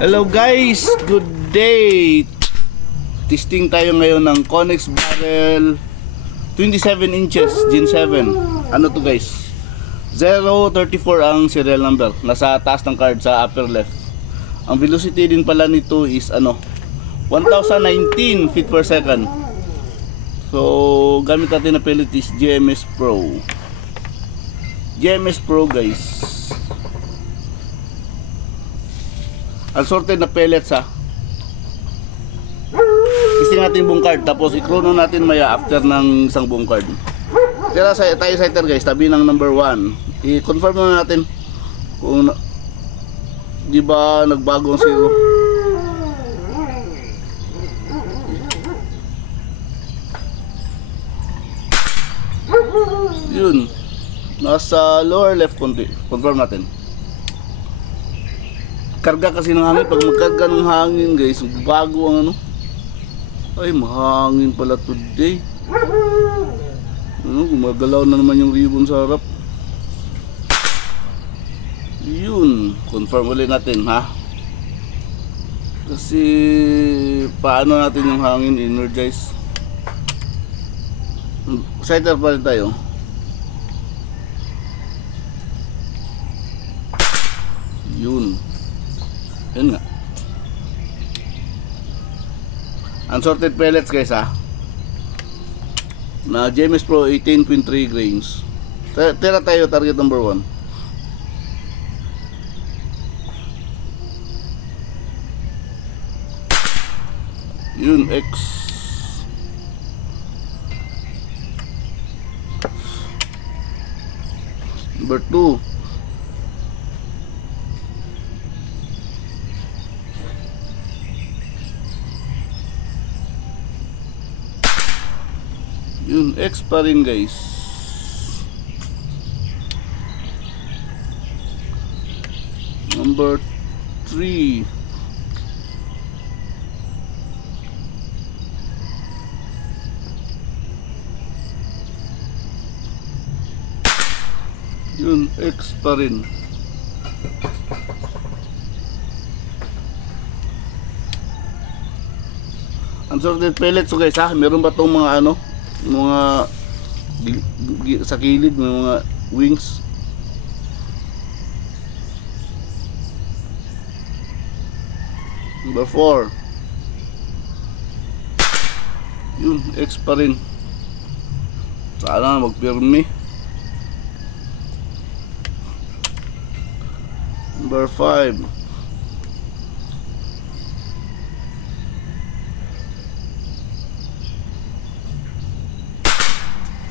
Hello guys, good day. Testing tayo ngayon ng Connex Barrel 27 inches Gen 7. Ano to guys? 034 ang serial number. Nasa taas ng card sa upper left. Ang velocity din pala nito is 1019 feet per second. So gamit natin na pellet is GMS Pro. GMS Pro guys. Unsorted na pellets ha. Testing natin buong card, tapos i-chrono natin maya after ng isang buong card. Tira tayo sighter guys, tabi ng number 1. I-confirm na natin kung di ba nagbago ang zero. Yun, nasa lower left konti. Confirm natin. Karga kasi ng hangin. Pag magkarga ng hangin guys, bago ang ay mahangin pala today. Gumagalaw na naman yung ribbon sa harap. Yun, confirm ulit natin ha. Kasi paano natin yung hangin energize. Sighter pa rin tayo. Yun. Yun nga. Unsorted pellets guys ha. Na GMS Pro 18.3 grains. Tira tayo target number 1. Yun X. Number 2. Yun, X pa rin guys. Number 3. Yun, X pa rin. Unsorted pellets so guys ha. Meron ba tong mga mga sa kilid, may mga wings. Number 4. Yun, X pa rin. Sana magpirmi. Number 5.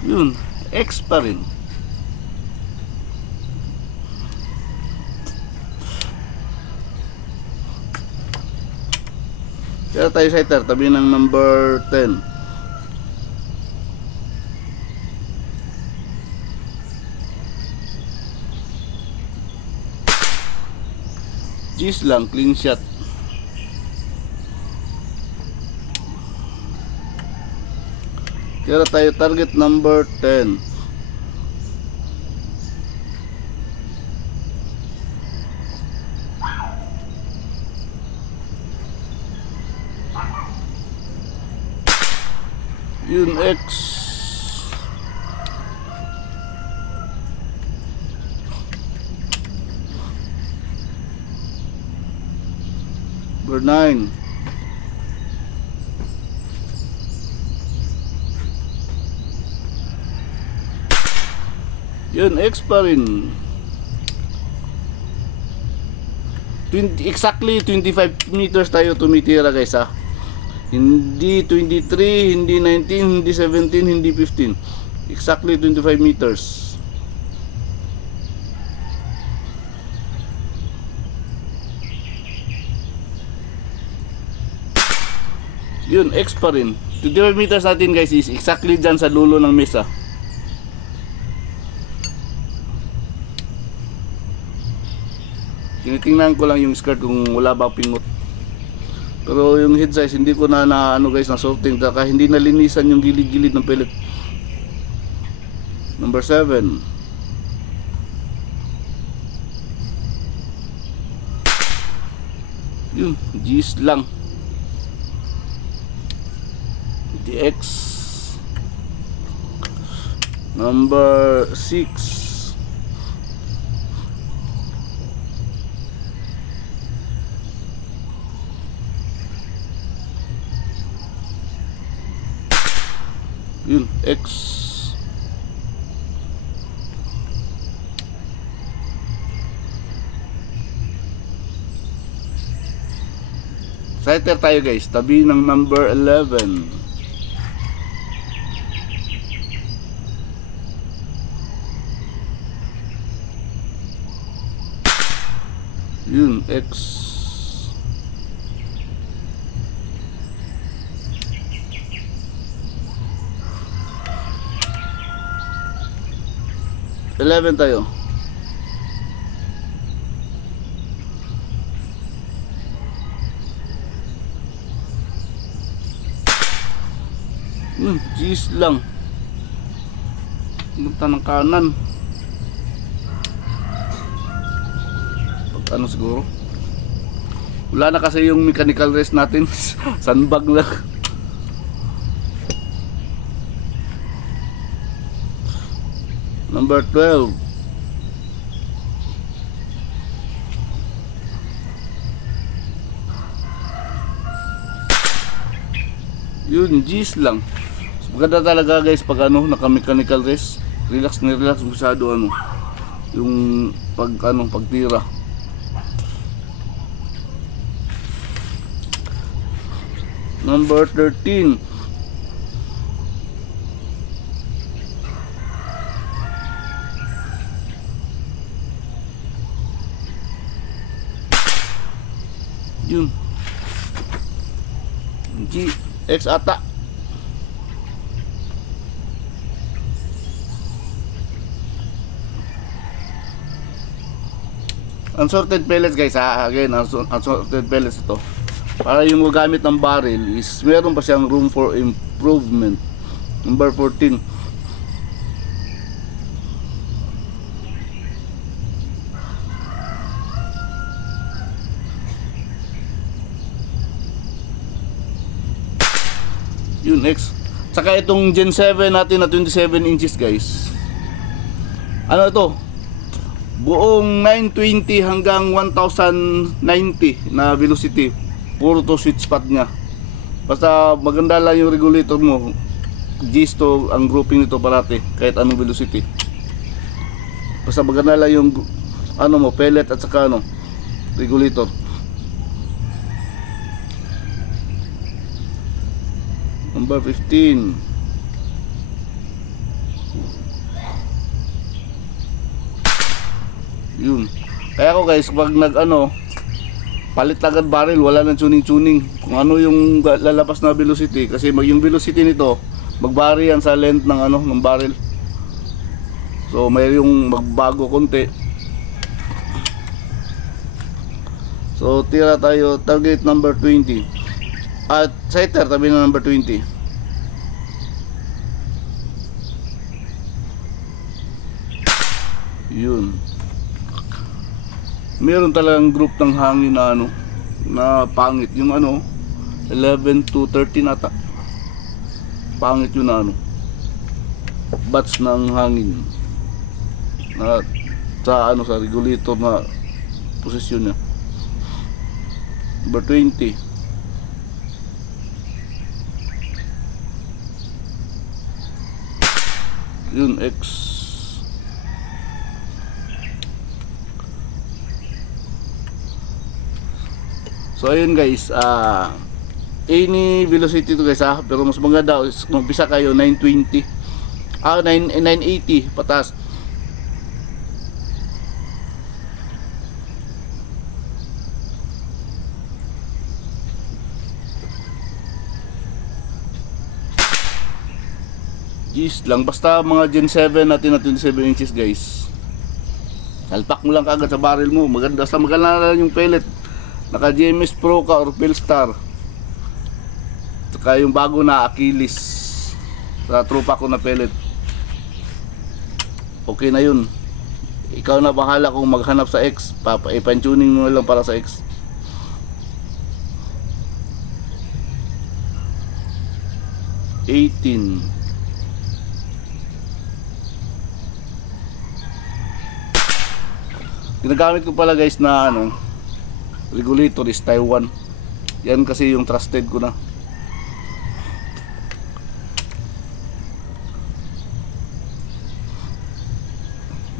Yun, X pa rin. Kaya tayo sighter, tabi ng number 10. G's lang, clean shot. Kaya tayo target number 10. Yun, X. Number 9. Yun, X pa rin. Exactly 25 meters tayo tumitira guys ha. Hindi 23, hindi 19, hindi 17, hindi 15. Exactly 25 meters. Yun, X pa rin. 25 meters natin guys is exactly dyan sa dulo ng mesa. Tinitingnan ko lang yung skirt kung wala ba pingot. Pero yung head size hindi ko na guys na sorting, kaya hindi nalinisan yung gilid-gilid ng pellet. Number 7. Yun, G's lang. DX number 6. Yun, X. Center tayo guys, tabi ng number 11. Yun, X. Eleven tayo. G's lang. Punta ng kanan. Pag ano siguro. Wala na kasi yung mechanical race natin. Sandbag lang. Number 12. Yun, G's lang. Maganda talaga guys pag ano, naka-mechanical race. Relax na relax masyado ano. Yung pagtira. Number 13. Yun. G, X ata. Unsorted pellets guys ha. Again, unsorted pellets ito. Para yung magamit ng barrel is meron pa siyang room for improvement. Number 14. Yun, X. Saka itong Gen 7 natin na 27 inches guys. Ano ito? Buong 920 hanggang 1090 na velocity. Puro to sweet spot niya. Basta maganda lang yung regulator mo. G's to ang grouping nito parati kahit anong velocity. Basta maganda lang yung ano mo, pellet at saka ano, regulator. Number 15. Yun. Kaya ako guys, pag palit agad barrel, wala nang tuning kung ano yung lalabas na velocity, kasi yung velocity nito magbari yan sa length ng ng barrel. So may yung magbago konti. So tira tayo, target number 20. At sighter tabi na number 20. Yun. Meron talagang group ng hangin na na pangit. Yung 11 to 13 ata. Pangit yun na bats ng hangin. Na sa sa regulator na posisyon niya. Number 20. Yun, X. So ayun guys, any velocity to guys pero mas maganda mag-umpisa kayo 920. 980 patas. G's lang, basta mga Gen 7 natin na 27 inches guys. Salpak mo lang kagad sa barrel mo, maganda na yung pellet. Naka GMS Pro ka or Philstar. Saka yung bago na Achilles sa tropa ko na pellet. Okay na yun. Ikaw na bahala kung maghanap sa X. Ipan-tuning mo lang para sa X. 18. Ginagamit ko pala guys na ano, regulator is Taiwan. Yan kasi yung trusted ko na.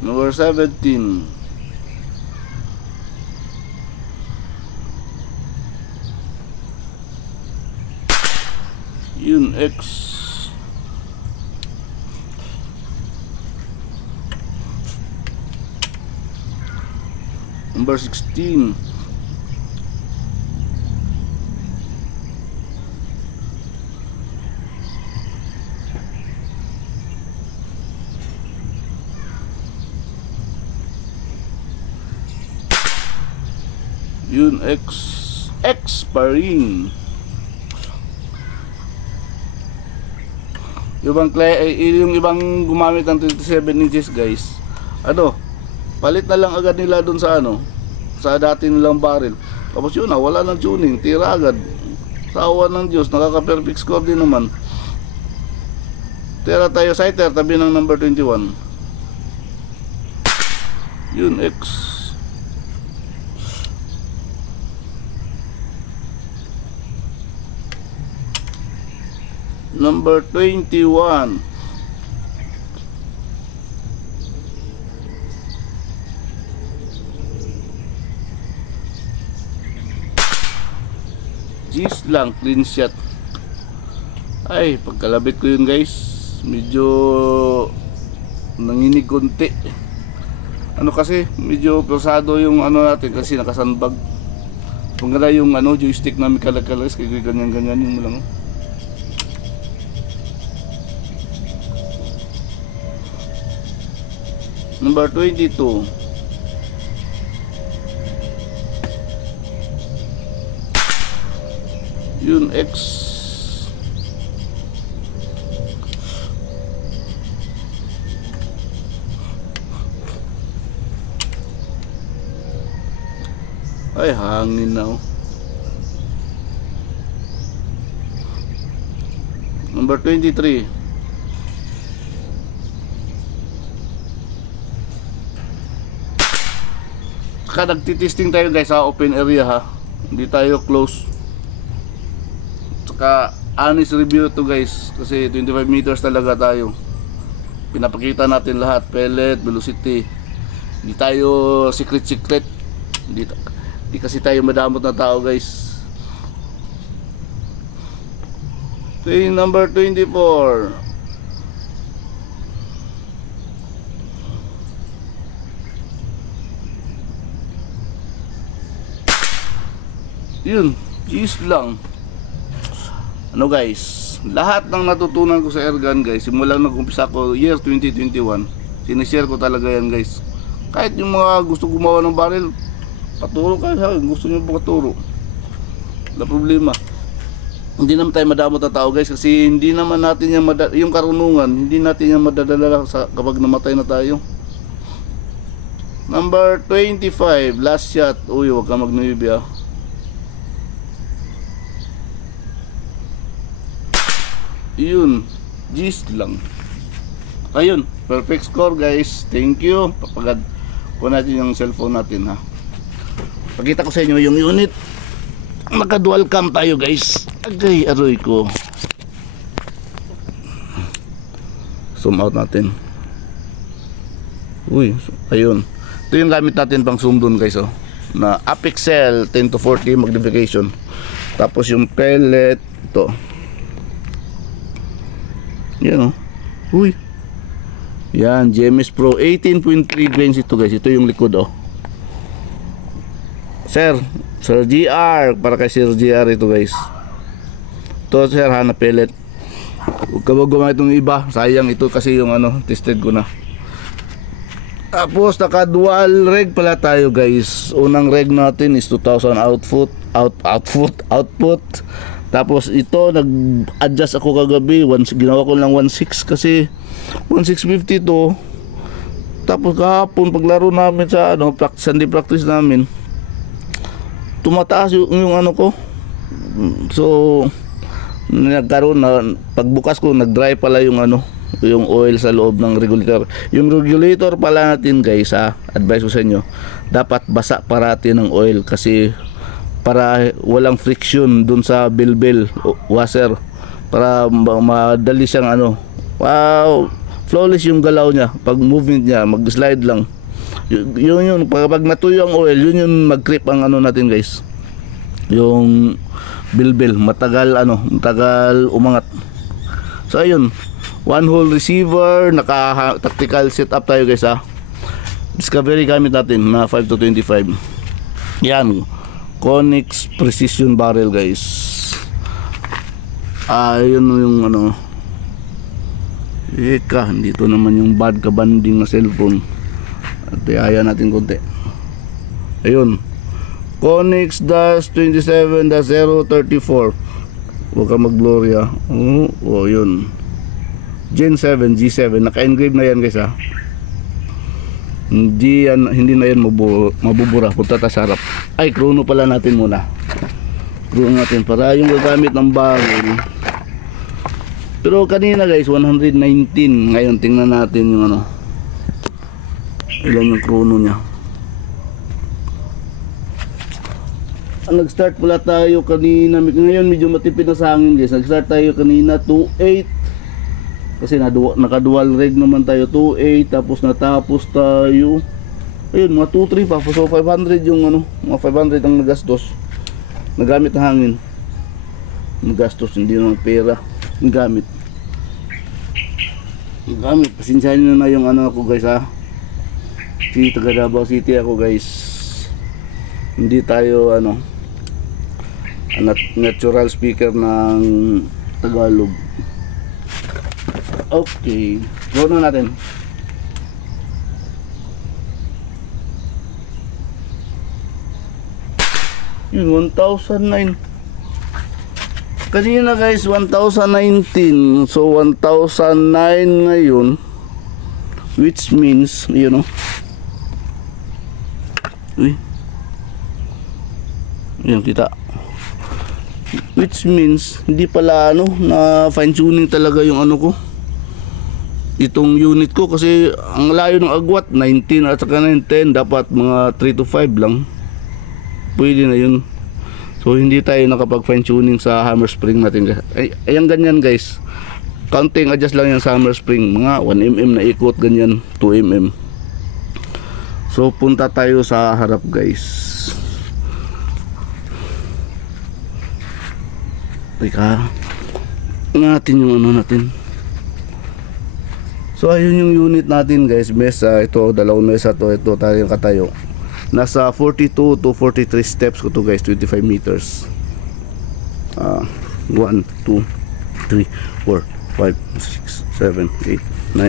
Number 17. Yun X. Number 16. Yun X pa rin. Yung ibang gumamit ng 27 inches guys, ano, palit na lang agad nila dun sa ano, sa dati nilang barrel. Tapos yun na, wala nang tuning, tira agad. Sa awa ng Diyos, nakaka-perfect score din naman. Tira tayo sighter, tabi ng number 21. Yun X. Number 21. G's lang, clean shot. Ay, pagkalabit ko yun guys, medyo nanginig konti. Ano kasi, medyo persado yung ano natin kasi nakasanbag. Pagkala yung ano, joystick namin kalagkalas, kaya ganyan-ganyan yung lang. Number 22. Yun X. Ay, hangin na oh. Number 23. Saka nagtitesting tayo guys sa open area ha. Hindi tayo close. Saka honest review to guys. Kasi 25 meters talaga tayo. Pinapakita natin lahat. Pellet, velocity. Hindi tayo secret. Hindi kasi tayo madamot na tao guys. Okay, number 24. Yun, G's lang. Ano guys, lahat ng natutunan ko sa airgun guys, simulang nag-umpisa ko year 2021, sinishare ko talaga yan guys. Kahit yung mga gusto gumawa ng barrel, paturo kayo sa akin, gusto nyo paturo. Wala problema. Hindi naman tayo madamot na tao guys, kasi hindi naman natin yung karunungan, hindi natin yung madadala kapag namatay na tayo. Number 25, last shot. Uy, huwag ka mag-nuibi ah. Yun, G's lang. Ayun, perfect score guys. Thank you. Papagad ko natin yung cellphone natin ha. Pakita ko sa inyo yung unit. Naka-dual cam tayo guys. Agay, aroy ko. Zoom out natin. Uy, ayun. Ito yung gamit natin pang zoom doon guys oh. Na Apexel 10 to 40 magnification. Tapos yung pellet ito. Yan oh. Uy. Yan, GMS Pro 18.3 grains ito guys. Ito yung likod oh. Sir GR, para kay Sir GR ito guys. Ito sir, hanap pellet. Huwag ka gumamit ng iba. Sayang ito kasi yung ano, tested ko na. Tapos naka dual reg pala tayo guys. Unang reg natin is 2000 output. Tapos ito nag-adjust ako kagabi, ginawa ko lang 1.6 kasi 1.650 to. Tapos kahapon paglaro namin sa ano, Sunday practice namin, tumataas yung ano ko. So nagkaroon na pagbukas ko nag-dry pala yung ano, yung oil sa loob ng regulator. Yung regulator pala natin guys, advice ko sa inyo, dapat basa parati ng oil kasi para walang friction dun sa bilbil washer, para madali siyang ano, flawless yung galaw niya, pag movement niya mag-slide lang. Yun pag natuyo ang oil, yun yung mag-creep ang ano natin guys, yung bilbil, matagal umangat. So ayun, one hole receiver, naka tactical setup tayo guys Discovery gamit natin na 5 to 25. Yan, Connex precision barrel guys. Yun yung ano. Dito naman yung bad kabanding na cellphone. At ihaya natin konti. Ayun, Connex -27-034. Huwag ka mag-gloria. Yun, Gen 7 G7, naka-engrave na yan guys hindi na yan mabubura. Punta tayo sa harap. Ay, chrono pala natin muna. Chrono natin para yung gagamit ng barrel. Pero kanina guys 119. Ngayon tingnan natin yung ano, ilan yung chrono nya. Nag-start pala tayo kanina, ngayon medyo matipid na sa hangin guys. Nag-start tayo kanina 2.8 kasi naka-dual rig naman tayo, 2.8, tapos natapos tayo ayun mga 2.3 pa. So 500 yung ano, mga 500 ang nagastos, nagamit na hangin, nagastos, hindi naman pera nagamit. Pasensyahan nyo na yung ano ako guys si taga Davao City ako guys, hindi tayo ano natural speaker ng Tagalog. Okay, go na natin. Yun, 1,009. Kanina guys, 1,019. So, 1,009 ngayon. Which means, you know. Uy. Yan, kita. Which means, hindi pala ano, na fine tuning talaga yung ano ko. Itong unit ko kasi ang layo ng agwat 19 at saka 10, dapat mga 3 to 5 lang pwede na yun. So hindi tayo nakapag fine tuning sa hammer spring natin. Ayan ganyan guys, counting adjust lang yan sa hammer spring, mga 1mm na ikot ganyan, 2mm. So punta tayo sa harap guys. Teka natin yung ano natin. So ayun yung unit natin guys, mesa, ito dalawang mesa to, ito tayong katayo. Nasa 42 to 43 steps ko to guys, 25 meters. 1, 2, 3, 4, 5, 6, 7, 8, 9,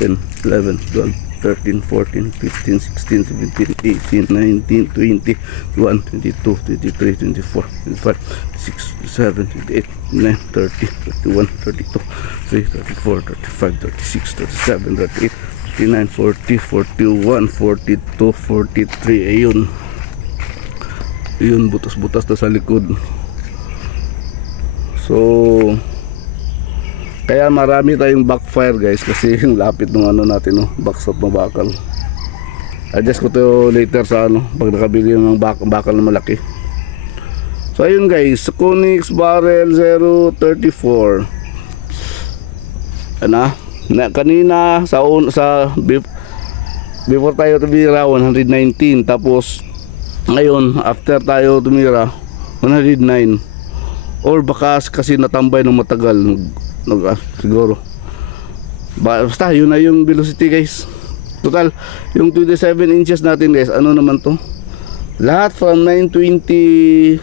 10, 11, 12, 13, 14, 15, 16, 17, 18, 19, 20, 21, 22, 23, 24, 25, 26, 27, 28, 29, 30, 31, 32, 34, 35, 36, 37, 38, 39, 40, 41, 42, 43. Ayun, butas-butas na sa likod. So kaya marami tayong backfire guys kasi yung lapit ng ano natin, backstop na bakal. Adjust ko to later sa ano, pag nakabili ng bakal na malaki. So ayun guys, Connex barrel 034. Kanina before tayo tumira 119, tapos ngayon after tayo tumira 109, or baka kasi natambay ng matagal siguro. Basta yun na yung velocity guys. Total yung 27 inches natin guys, ano naman to, lahat from 920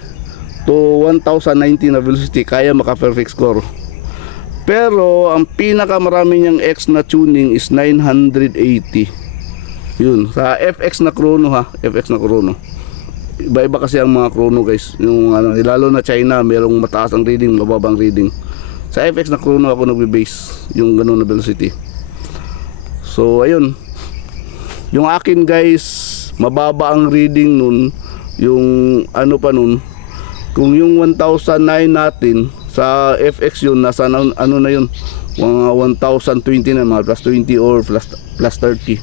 to 1019 na velocity kaya maka perfect score. Pero ang pinakamarami niyang X na tuning is 980. Yun, sa FX na chrono FX na chrono. Iba-iba kasi ang mga chrono guys. Yung ano, lalo na China, merong mataas ang reading, mababang reading. Sa FX na chrono ako nagbe-base yung ganun na velocity. So ayun. Yung akin guys, mababa ang reading nun. Yung ano pa nun, kung yung 1009 natin Sa FX yun, nasa ano na yun, mga 1,020 na, mga plus 20 or plus 30.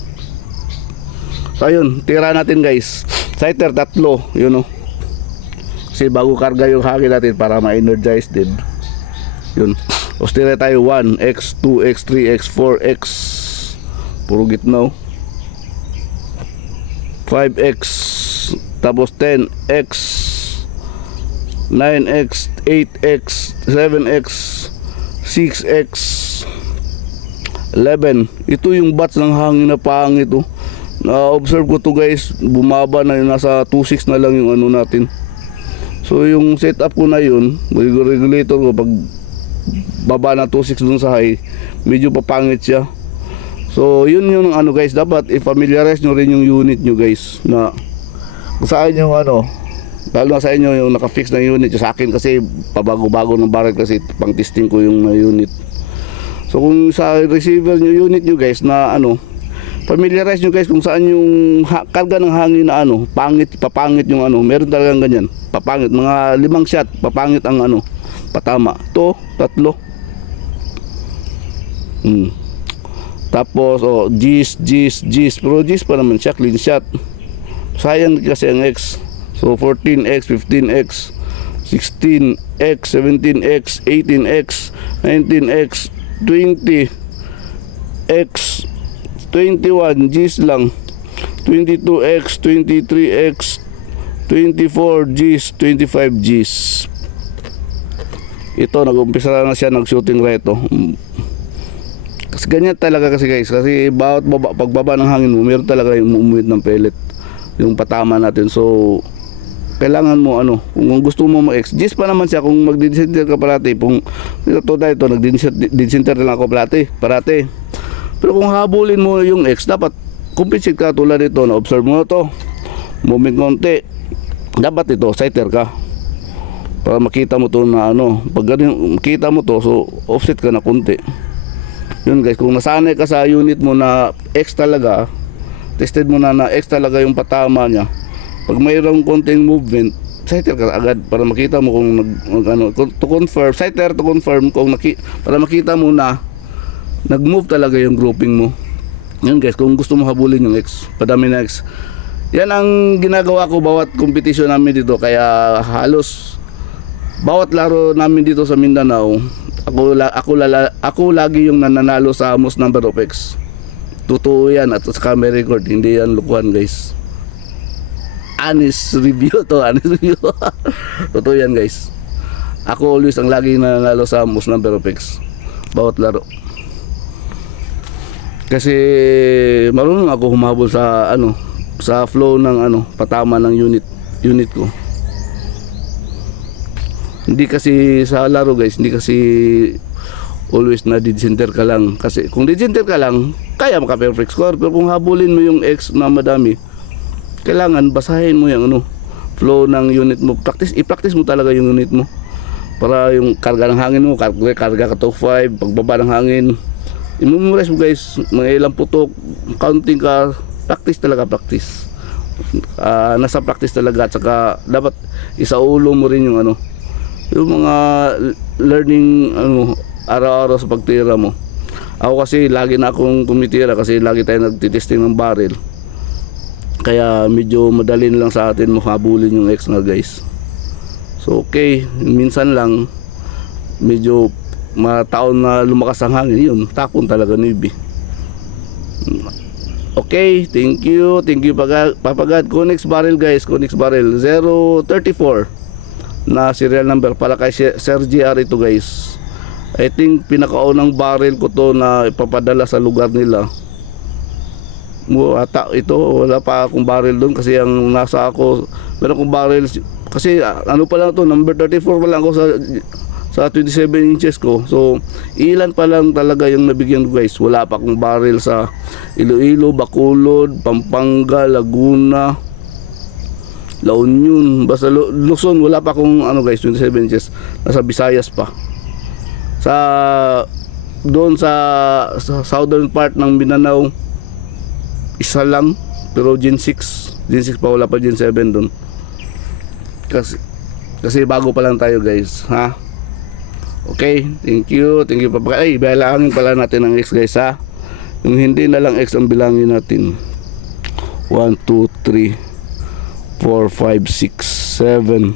So ayun, tira natin guys. Sighter tatlo, yun o. Kasi bago karga yung hangin natin para ma-energize din. Yun. O tira tayo 1x, 2x, 3x, 4x. Puro gitna o. 5x, tapos 10x, 9x, 8x, 7x, 6x, 11. Ito yung batch ng hangin na pangit oh. Na-observe ko to guys, bumaba na yun, nasa 2.6 na lang yung ano natin. So yung setup ko na yun, regulator ko, pag baba na 2.6 dun sa high, medyo papangit siya. So yun yung ano guys, dapat i-familiarize nyo rin yung unit nyo guys, na kung saan yung ano, lalo na sa inyo yung naka-fix na unit. Sa akin kasi pabago-bago ng barrel kasi pang testing ko yung unit. So kung sa receiver nyo unit nyo guys na ano, familiarize nyo guys kung saan yung karga ng hangin na ano, papangit yung ano, meron talagang ganyan, papangit, mga 5 shot, papangit ang ano, patama. Ito, 3. Tapos, G's, pero G's pa naman siya, clean shot. Sayang kasi ang X. So, 14X, 15X, 16X, 17X, 18X, 19X, 20X, 21, G's lang. 22X, 23X, 24 G's, 25 G's. Ito, nag-umpisa na siya nag-shooting rito. Kasi ganyan talaga kasi guys, kasi bawat pagbaba ng hangin mo, meron talaga yung umuwit ng pellet, yung patama natin. So kailangan mo ano, kung gusto mo mag-X, G's pa naman siya kung mag-decenter ka parati. Kung ito nag-decenter lang ako parati. Pero kung habulin mo yung X, dapat compensate ka tulad ito, na observe mo to, moving konti, dapat ito, sighter ka. Para makita mo to na ano, pag ganyan, makita mo to, so offset ka na konti. Yun guys, kung nasanay ka sa unit mo na X talaga, tested mo na X talaga yung patama niya, pag mayroong konting movement, sighter ka agad para makita mo kung ano, to confirm, sighter to confirm kung para makita mo na nag-move talaga yung grouping mo. Yun guys, kung gusto mo habulin yung X, padami na X. Yan ang ginagawa ko bawat competition namin dito, kaya halos bawat laro namin dito sa Mindanao, ako lagi yung nananalo sa most number of X. Totoo yan, at sa may record, hindi yan lukuhan guys. Honest review to, honest review. Totoo yan guys. Ako always ang lagi nananalo sa most number of X bawat laro. Kasi marunong ako humabol sa ano, sa flow ng ano, patama ng unit ko. Hindi kasi sa laro guys, hindi kasi always na decenter ka lang. Kasi kung decenter ka lang, kaya maka-perfect score. Pero kung habulin mo yung X na madami, kailangan basahin mo yung ano, flow ng unit mo. I-practice mo talaga yung unit mo. Para yung karga ng hangin mo, karga ka to 5, pagbaba ng hangin, i-memorize mo guys, mga ilang putok, counting ka, practice talaga, practice. Nasa practice talaga, at saka dapat isaulo mo rin yung ano, yung mga learning ano, araw-araw sa pagtira mo. Ako kasi lagi na akong tumitira kasi lagi tayo nagtitesting ng barrel. Kaya medyo madali lang sa atin habulin yung X na guys. So okay, minsan lang medyo mataon na lumakas ang hangin, yun, tapon talaga navy. Okay, thank you Papa God. Conex barrel guys, Conex barrel 034 na serial number para kay Sir GR ito guys. I think pinakaunang barrel ko to na ipapadala sa lugar nila. Ito wala pa akong barrel doon kasi ang nasa ako, meron akong barrel kasi ano pa lang to, number 34 pa lang ako sa 27 inches ko. So ilan pa lang talaga yung nabigyan ko guys. Wala pa akong barrel sa Iloilo, Bacolod, Pampanga, Laguna, La Union, basta Luzon, wala pa akong ano guys, 27 inches. Nasa Visayas pa. Doon sa southern part ng Mindanao, isa lang, pero Gen 6 pa, wala pa Gen 7 doon. Kasi bago pa lang tayo guys, ha? Okay, thank you Papa. Ay, bilangin pala natin ang X guys ha. Yung hindi na lang X ang bilangin natin. 1, 2, 3, 4, 5, 6, 7.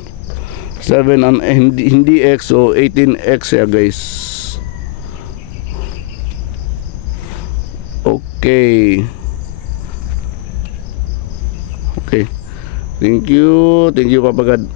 7 ang hindi X, so 18X ya guys. Okay. Okay. Thank you Papa God.